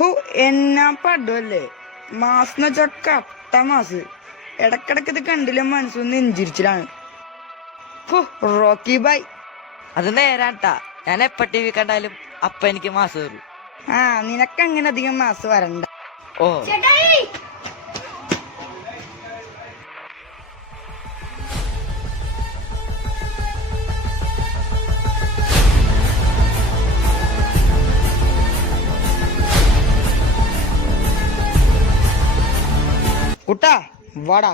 ഹോ എന്നാ പടുവല്ലേ മാസെന്ന് വെച്ചാ കട്ട മാസ്. ഇടക്കിടക്ക് ഇത് കണ്ടില്ല മനസ്സൊന്ന് നെഞ്ചിരിച്ചിലാണ്. ഹോ റോക്കി ബൈ. അത് നേരാട്ടാ. ഞാൻ എപ്പ ടി വി കണ്ടാലും അപ്പ എനിക്ക് മാസ് കയറും. നിനക്ക് അങ്ങനെ അധികം മാസ് വരണ്ട. ഓ കുട്ടാ വാടാ.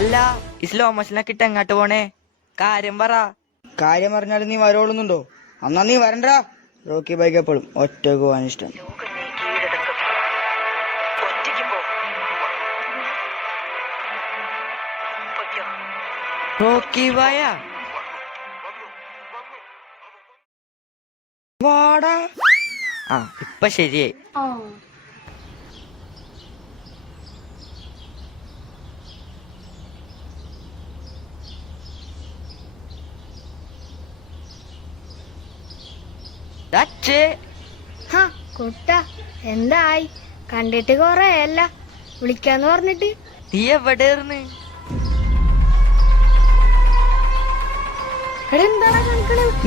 അല്ല, ഈ സ്ലോ മോഷനൊക്കെ ഇട്ട് എങ്ങാട്ട് പോണേ? കാര്യം പറ. കാര്യം പറഞ്ഞാൽ നീ വരോളുന്നുണ്ടോ? എന്നാ നീ വരണ്ടാ. റോക്കി ബൈക്ക് എപ്പോഴും ഒറ്റക്ക് പോകാൻ ഇഷ്ടം. റോക്കി ബായ വാടാ. ഇപ്പൊ ശരിയായി. കുട്ട എന്തായി? കണ്ടിട്ട് കൊറേയല്ല, വിളിക്കാന്ന് പറഞ്ഞിട്ട്. നീ എവിടെയായിരുന്നു?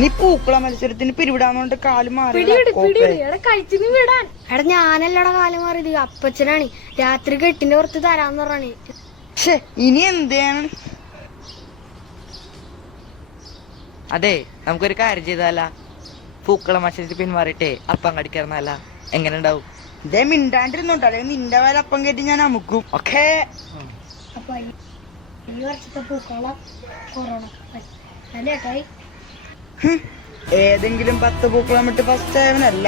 നീ പൂക്കള മത്സരത്തിന് പിരിവിടാന്നോണ്ട് കാല് മാറി. എടാ ഞാനല്ലടാ കാലം മാറിയത്, അപ്പച്ചനാണ്. രാത്രി കെട്ടിന്റെ പുറത്ത് തരാന്ന് പറഞ്ഞാണ്. ഇനി എന്താണ്? അതെ, നമുക്കൊരു കാര്യം ചെയ്താല. പൂക്കള മത്സരത്തിൽ പിന്മാറിയിട്ടേ അപ്പം കടിക്കാറുന്നല്ല. എങ്ങനെ ഉണ്ടാവും? ഇതേ മിണ്ടാണ്ടിരുന്നോട്ടോ, അല്ലെങ്കിൽ നിന്റെ വേല അപ്പം കയറ്റി ഞാൻ അമുക്കും. ഓക്കേ. അപ്പൊ ഈ വർഷത്തെ പൂക്കള കൊറോണ ഏതെങ്കിലും 10 പൂക്കളം ഇട്ട് ഫസ്റ്റ് ആയവനല്ല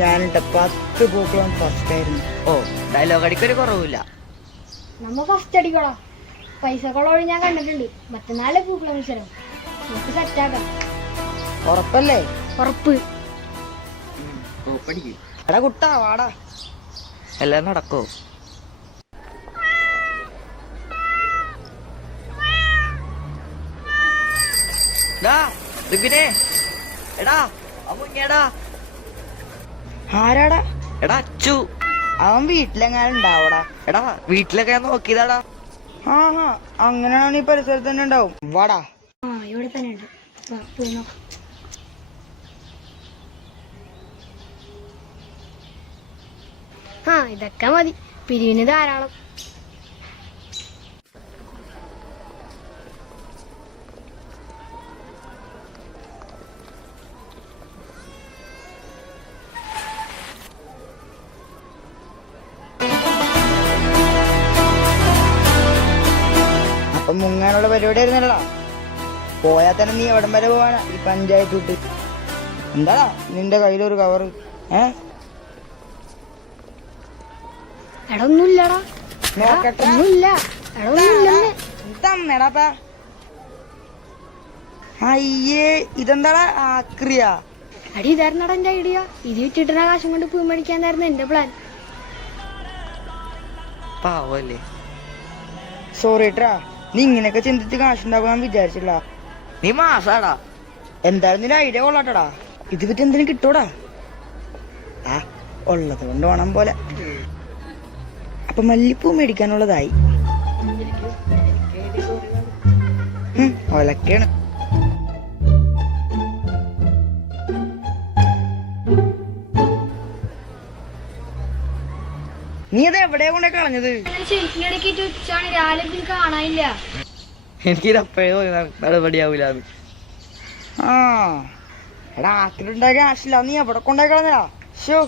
ഞാനിട്ട 10 പൂക്കളം ഫസ്റ്റ് ആയിരുന്നു. ഓ, ഡയലോഗ് അടിക്കൊരു കുറവില്ല. നമ്മ ഫസ്റ്റ് അടിക്കോളാം. പൈസ കൊളോഴി ഞാൻ കണ്ടിട്ടുണ്ട്. മറ്റന്നാളെ പൂക്കള മത്സരം നമുക്ക് സെറ്റാക്കാം. ഉറപ്പല്ലേ? ഉറപ്പ്. എടാ കുട്ടാ വാടാ. എല്ലാം നടക്കോ? എടാ അമുങ്ങേടാ. ആരാടാ? എടാ അച്ചു. അവൻ വീട്ടിലെങ്ങാനും ഉണ്ടാവടാ. എടാ വീട്ടിലൊക്കെ ഞാൻ നോക്കിയതാടാ. അങ്ങനെയാണ് ഈ പരിസരത്ത് തന്നെ ഉണ്ടാവും. വാടാ. ഇവിടെ തന്നെ ഉണ്ട്. പോയി നോക്കാം. ഇതൊക്കെ മതി, പിരിവിന് ധാരാളം. അപ്പൊ മുങ്ങാനുള്ള പരിപാടി ആയിരുന്നല്ലടാ. പോയാൽ തന്നെ നീ എവിടം വരെ പോവാനാ ഈ പഞ്ചായത്ത് വിട്ട്? എന്താടാ നിന്റെ കയ്യിലൊരു കവറ്? എടൊന്നുമില്ലടാ. അയ്യേ, ഇതെന്താടാ ആക്രിയ? അടി ഇതായിരുന്നടാ എന്റെ ഐഡിയ. ഇത് വിറ്റിട്ടുള്ള കാശം കൊണ്ട് പൂ മേടിക്കാന്നായിരുന്നു എന്റെ പ്ലാൻ. പാവല്ലേ. സോറി ട്രാ, നീ ഇങ്ങനെയൊക്കെ ചിന്തിച്ച് കാശുണ്ടാക്കാൻ വിചാരിച്ചില്ല. നീ മാസാടാ. എന്തായാലും നിന്റെ ഐഡിയ കൊള്ളാട്ടടാ. ഇത് പറ്റി എന്തിനും കിട്ടൂടാ. ഉള്ളത് കൊണ്ട് വേണം പോലെ. അപ്പൊ മല്ലിപ്പൂ മേടിക്കാനുള്ളതായി. ഒലക്കാണ്. നീ അത് എവിടെയാ കൊണ്ടേ കളഞ്ഞത്? കാണാനില്ല. എനിക്കിതപ്പോഴേ നടപടിയാവൂല. എടാ ആക്കിലുണ്ടായ കാശില്ല, നീ എവിടെ കൊണ്ടേ കളഞ്ഞടാ? ഷോ,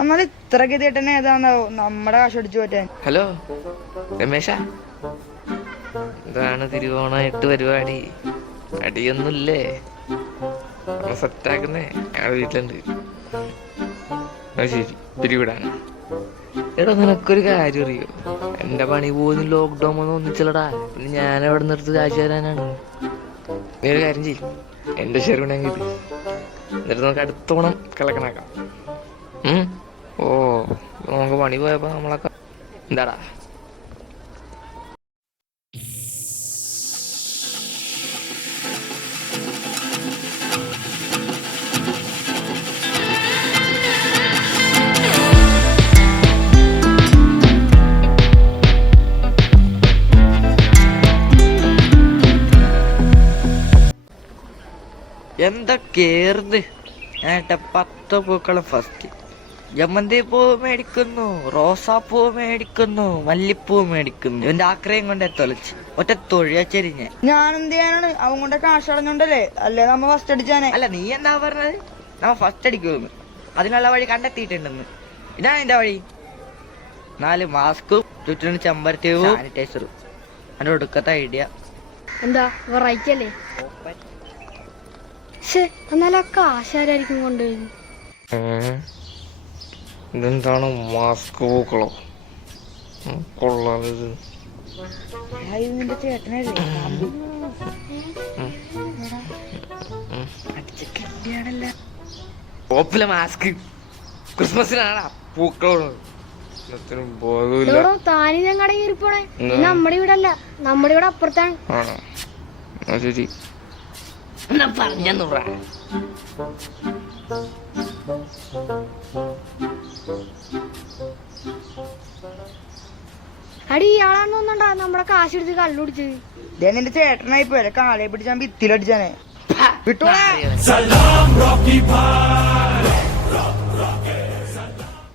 എന്നാലും ഇത്ര ഗതിയായിട്ടെന്നെ ഏതാന്നാവോ നമ്മുടെ കാശ് അടിച്ചു പറ്റാൻ. ഹലോ രമേശ, ഇതാണ് തിരുവോണമായിട്ട് പരിപാടി. അടിയൊന്നുമില്ലേ? സെറ്റാക്കുന്നേ. ഞാൻ വീട്ടിലുണ്ട്. അത് ശരി പിരിവിടാൻ. എടാ നിനക്കൊരു കാര്യം അറിയോ, എന്റെ പണി പോലും ലോക്ക്ഡൗൺ ഒന്നും ഒന്നിച്ചല്ലടാ. പിന്നെ ഞാൻ എവിടെ നിർത്തി കാശ് തരാനാണ്. നീ ഒരു കാര്യം ചെയ്യും, എന്റെ ഷെയറുണ്ടെങ്കിൽ ഇത് എന്നിട്ട് നമുക്ക് അടുത്തോണം കളക്കണാക്കാം. ഓ നമുക്ക് പണി പോയപ്പോ നമ്മളൊക്കെ എന്താടാ. എന്താ കേറുത് ഏട്ടാ, 10 പൂക്കളും ഫസ്റ്റ്. ജമന്തി പൂവ് മേടിക്കുന്നു, റോസാപ്പൂ മേടിക്കുന്നു, മല്ലിപ്പൂ മേടിക്കുന്നു. ഇവന്റെ ആക്രയം കൊണ്ട് തൊലച്ച് ഒറ്റ തൊഴിയാ ചെരിഞ്ഞ. ഞാൻ എന്ത് ചെയ്യാനാണ്? അവൻ കൊണ്ട് കാശ് അടഞ്ഞോണ്ടല്ലേ? അല്ലേ നമ്മ ഫസ്റ്റ് അടിച്ചാനെ. അല്ല നീ എന്താ പറഞ്ഞത്? നമ്മ ഫസ്റ്റ് അടിക്കുമെന്ന്. അതിനുള്ള വഴി കണ്ടെത്തിയിട്ടുണ്ടെന്ന്. ഇതാണ് എന്റെ വഴി. 4 മാസ്കും ചുറ്റിനും ചെമ്പരത്തിയും സാനിറ്റൈസറും. എന്റെ ഒടുക്കത്തെ ഐഡിയ. എന്താ വെറൈറ്റി അല്ലേ? പക്ഷേ എന്നാലും ആ കാശാരായിരിക്കും കൊണ്ടുപോയത്. ഇതെന്താണ് മാസ്ക് പൂക്കളോ? കൊള്ളാത്. നിന്റെ ചേട്ടനല്ലേ? ഓപ്പിലെ മാസ്ക് ക്രിസ്മസിനാണ് പൂക്കളോ? ബോധമില്ല. താനി ഞങ്ങളുടെ കയറിപ്പോണേ. നമ്മുടെ ഇവിടെ അല്ല, നമ്മുടെ ഇവിടെ അപ്പുറത്താണ്. ആണോ? ശരി എന്നാ പറഞ്ഞൂറ. അടി ഇയാളാണെന്ന് തോന്നണ്ടാ നമ്മുടെ കാശ് എടുത്ത് കള്ളുടിച്ചത്. നിന്റെ ചേട്ടനായി പോലെ കാലയെ പിടിച്ചാൻ ഭിത്തിയിലടിച്ചാനെ. വിട്ടോളാ. Salam Rocky Bhai.